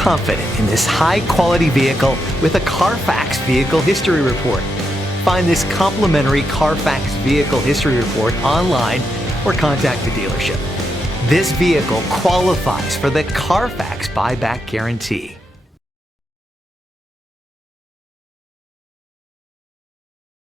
confident in this high-quality vehicle with a Carfax Vehicle History Report. Find this complimentary Carfax Vehicle History Report online or contact the dealership. This vehicle qualifies for the Carfax Buyback Guarantee.